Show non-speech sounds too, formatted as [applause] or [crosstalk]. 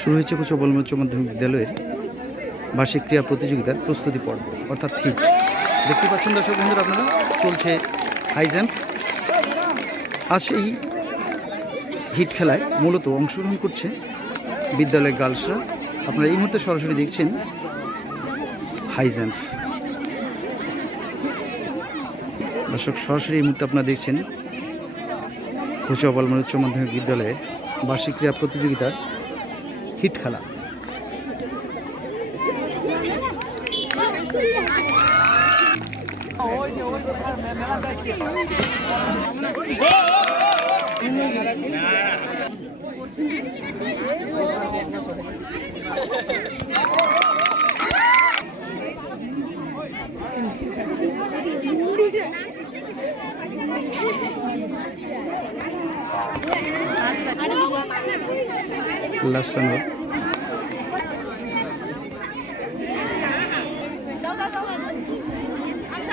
শুরু হয়েছে কুচবল উচ্চ মাধ্যমিক বিদ্যালয়ের বার্ষিক ক্রীড়া প্রতিযোগিতার প্রস্তুতি পর্ব, অর্থাৎ হিট দেখতে পাচ্ছেন দর্শক বন্ধুরা, আপনারা চলছে হাই জাম্প আজ এই হিট খেলায় মূলত অংশগ্রহণ করছে বিদ্যালয়ের গার্লসরা আপনারা এই মুহূর্তে সরাসরি দেখছেন হাই জাম্প দর্শক, সরাসরি এই মুহূর্তে আপনারা দেখছেন কুচা বলমান উচ্চ মাধ্যমিক বিদ্যালয়ে বার্ষিক ক্রীড়া প্রতিযোগিতার হিট খেলা। [laughs] আবদুল্লাহ সনদ আমি